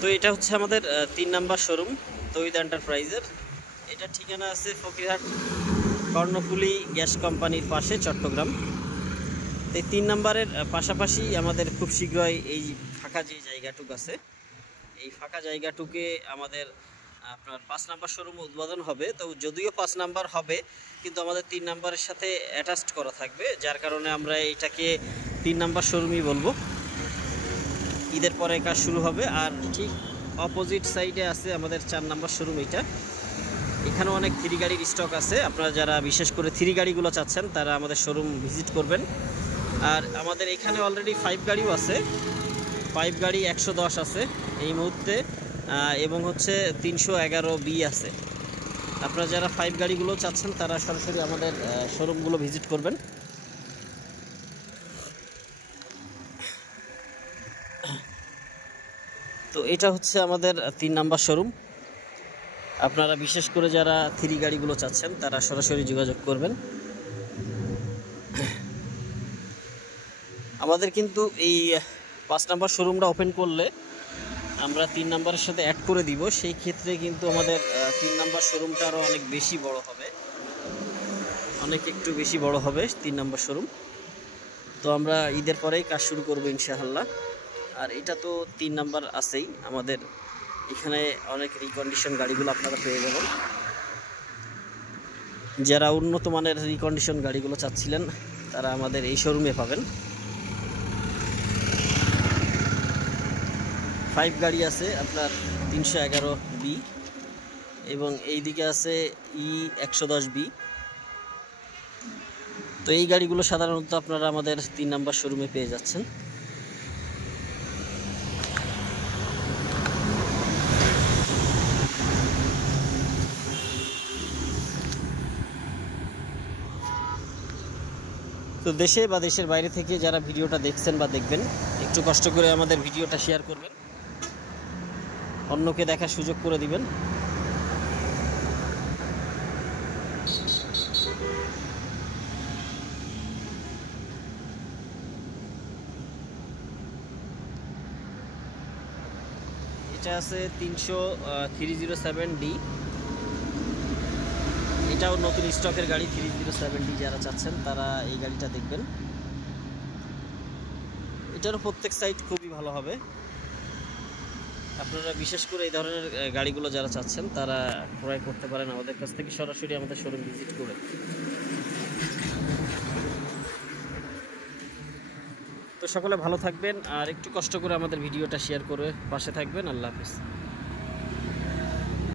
তো এটা হচ্ছে আমাদের 3 নাম্বার শোরুম তৌহিদ এন্টারপ্রাইজের। এটা ঠিকানা আছে ফকিরহাট কর্ণফুলী গ্যাস কোম্পানির পাশে, চট্টগ্রাম। এই 3 নাম্বারের পাশাপাশি আমাদের খুব শীঘ্রই এই ফাঁকা যে জায়গাটুকু আছে, এই ফাঁকা জায়গাটুকে আমাদের আপনার 5 নাম্বার শোরুম উদ্বোধন হবে। তো যদিও 5 নাম্বার হবে, কিন্তু আমাদের 3 নাম্বারের সাথে অ্যাটাচড করা থাকবে, যার কারণে আমরা এটাকে 3 নাম্বার শোরুমই বলবো। ঈদের পরে কাজ শুরু হবে। আর ঠিক অপোজিট সাইডে আছে আমাদের 4 নাম্বার শোরুম। এখানেও অনেক 3 গাড়ির স্টক আছে। আপনারা যারা বিশেষ করে 3 গাড়িগুলো চাচ্ছেন তারা আমাদের শোরুম ভিজিট করবেন। আর আমাদের এখানে অলরেডি 5 গাড়িও আছে। 5 গাড়ি 110 আছে এই মুহূর্তে, এবং হচ্ছে 311B আছে। আপনারা যারা 5 গাড়িগুলো চাচ্ছেন তারা সরাসরি আমাদের শোরুমগুলো ভিজিট করবেন। তো এটা হচ্ছে আমাদের 3 নাম্বার শোরুম। আপনারা বিশেষ করে যারা 3 গাড়িগুলো চাচ্ছেন তারা সরাসরি যোগাযোগ করবেন। আমাদের কিন্তু এই 5 নাম্বার শোরুমটা ওপেন করলে আমরা 3 নাম্বারের সাথে অ্যাড করে দিব। সেই ক্ষেত্রে কিন্তু আমাদের 3 নাম্বার শোরুমটা আরও অনেক বেশি বড় হবে, একটু বেশি বড় হবে 3 নাম্বার শোরুম। তো আমরা ঈদের পরেই কাজ শুরু করবো ইনশাআল্লাহ। আর এটা তো 3 নাম্বার আছেই, আমাদের এখানে অনেক রিকন্ডিশন গাড়িগুলো আপনারা পেয়ে যাবেন। যারা উন্নত মানের রিকন্ডিশন গাড়িগুলো চাচ্ছিলেন তারা আমাদের এই শোরুমে পাবেন। 5 গাড়ি আছে আপনার 311B, এবং এই দিকে আছে E110B। তো এই গাড়িগুলো সাধারণত আপনারা আমাদের 3 নাম্বার শোরুমে পেয়ে যাচ্ছেন। তো দেশে বা দেশের বাইরে থেকে যারা ভিডিওটা দেখছেন বা দেখবেন, একটু কষ্ট করে আমাদের ভিডিওটা শেয়ার করবেন, অন্যকে দেখার সুযোগ করে দিবেন। এটা আছে 307D, এটাও নতুন স্টকের গাড়ি। 307D যারা চাচ্ছেন তারা এই গাড়িটা দেখবেন। এটারও প্রত্যেক সাইড খুবই ভালো হবে। আপনারা বিশেষ করে এই ধরনের গাড়িগুলো যারা চাচ্ছেন তারা ক্রয় করতে পারেন আমাদের কাছ থেকে সরাসরি আমাদের শোরুম ভিজিট করে। তো সকলে ভালো থাকবেন, আর একটু কষ্ট করে আমাদের ভিডিওটা শেয়ার করে পাশে থাকবেন। আল্লাহ হাফেজ।